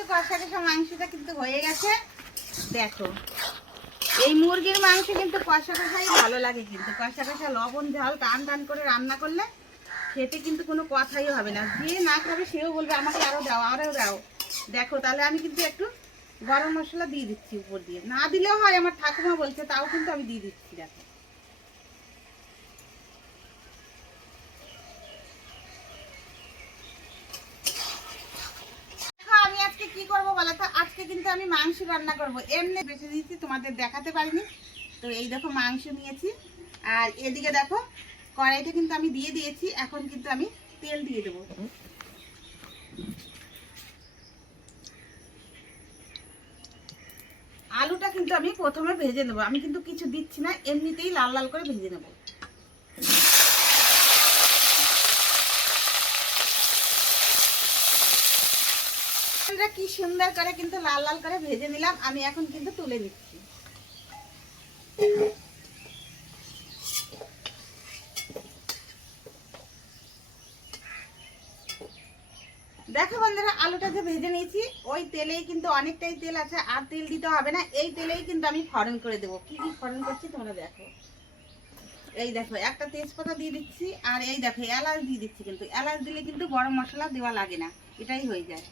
কিন্তু কষা কষা মাংসটা কিন্তু হয়ে গেছে। দেখো এই মুরগির মাংস কিন্তু কষা কষাই ভালো লাগে, কিন্তু কষা কষা লবণ ঝাল টান টান করে রান্না করলে খেতে কিন্তু কোনো কথাই হবে না। যে না খাবে সেও বলবে আমাকে আরও দাও আরও দাও। দেখো তাহলে আমি কিন্তু একটু গরম মশলা দিয়ে দিচ্ছি উপর দিয়ে, না দিলেও হয়, আমার ঠাকুমা বলছে, তাও কিন্তু আমি দিয়ে দিচ্ছি। দেখো আমি আজকে কি করব বলো তো, আজকে কিন্তু আমি মাংস রান্না করব। এমনি বেছে দিয়েছি, তোমাদের দেখাতে পারিনি। তো এই দেখো মাংস নিয়েছি, আর এদিকে দেখো কড়াইটা কিন্তু আমি দিয়ে দিয়েছি। এখন কিন্তু আমি তেল দিয়ে দেবো। আলুটা কিন্তু আমি প্রথমে ভেজে নেবো, আমি কিন্তু কিছু দিচ্ছি না, এমনিতেই লাল লাল করে ভেজে নেবো। কি সুন্দর করে কিন্তু লাল লাল করে ভেজে নিলাম, আমি এখন কিন্তু তুলে নিচ্ছি। দেখো বন্ধুরা, আলুটা যে ভেজে নিয়েছি ওই তেলেই কিন্তু অনেকটাই তেল আছে, আর তেল দিতে হবে না। এই তেলেই কিন্তু আমি ফোড়ন করে দেবো। কি কি ফোড়ন করছি তোমরা দেখো। এই দেখো একটা তেজপাতা দিয়ে দিচ্ছি, আর এই দেখো এলাচ দিয়ে দিচ্ছি। কিন্তু এলাচ দিলে কিন্তু গরম মশলা দেওয়া লাগে না, এটাই হয়ে যায়।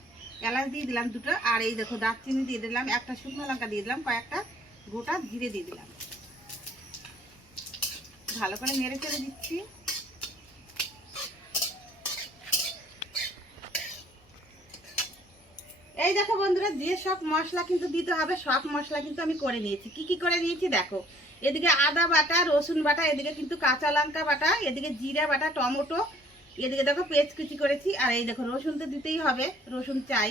এলাচ দিয়ে দিলাম দুটো, আর এই দেখো দারচিনি দিয়ে দিলাম, একটা শুকনো লঙ্কা দিয়ে দিলাম, কয়েকটা গোটা জিরে দিয়ে দিলাম। ভালো করে নেড়ে চেড়ে দিচ্ছি। এই দেখো বন্ধুরা, যে সব মশলা কিন্তু দিতে হবে সব মশলা কিন্তু আমি করে নিয়েছি। কি কি করে নিয়েছি দেখো, এদিকে আদা বাটা, রসুন বাটা, এদিকে কিন্তু কাঁচা লঙ্কা বাটা, এদিকে জিরা বাটা, টমেটো, এদিকে দেখো পেঁয়াজ কুচি করেছি, আর এই দেখো রসুন তো দিতেই হবে, রসুন চাই।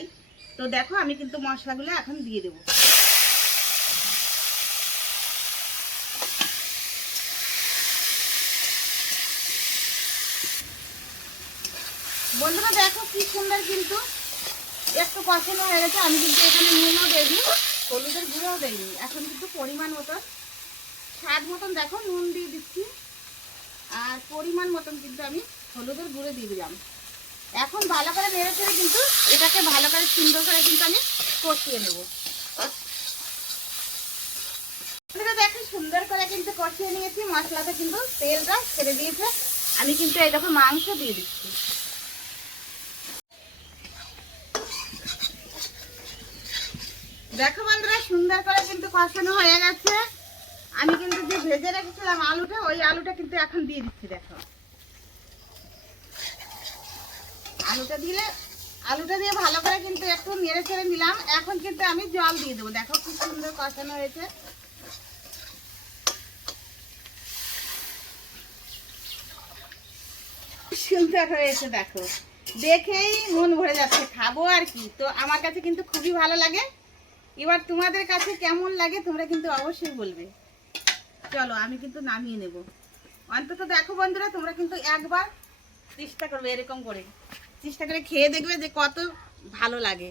তো দেখো আমি কিন্তু মশলাগুলো এখন দিয়ে দেবো। বন্ধুরা দেখো কি সুন্দর কিন্তু একটু কষানো হয়ে গেছে। আমি কিন্তু এখানে নুনও দিইনি, হলুদের গুঁড়োও দিইনি। এখন কিন্তু পরিমাণ মতন স্বাদ মতন দেখো নুন দিয়ে দিচ্ছি, আর পরিমাণ মতন কিন্তু আমি হলুদের গুঁড়ো দিয়ে দিলাম। এখন ভালো করে নেড়ে চেড়ে কিন্তু এটাকে ভালো করে সুন্দর করে কিন্তু আমি কষিয়ে নেব। দেখো সুন্দর করে কিন্তু কষিয়ে নিয়েছি, মশলাটা কিন্তু তেলটা ছেড়ে দিয়েছে। আমি কিন্তু এই দেখো মাংস দিয়ে দিচ্ছি। দেখো বন্ধুরা সুন্দর করে কিন্তু কষানো হয়ে গেছে। আমি কিন্তু যে ভেজে রেখেছিলাম আলুটা, ওই আলুটা কিন্তু এখন দিয়ে দিচ্ছি। দেখো আলুটা দিয়ে ভালো করে কিন্তু একটু নেড়ে চেড়ে নিলাম। এখন কিন্তু আমি জল দিয়ে দেবো। দেখো খুব সুন্দর কষানো হয়েছে। সুন্দর হয়েছে দেখো, দেখেই মন ভরে যাচ্ছে, খাবো আর কি। তো আমার কাছে কিন্তু খুবই ভালো লাগে। এবার তোমাদের কাছে কেমন লাগে তোমরা কিন্তু অবশ্যই বলবে। চলো আমি কিন্তু নামিয়ে নেব। অন্তত দেখো বন্ধুরা, তোমরা কিন্তু একবার চেষ্টা করবে, এরকম করে চেষ্টা করে খেয়ে দেখবে যে কত ভালো লাগে।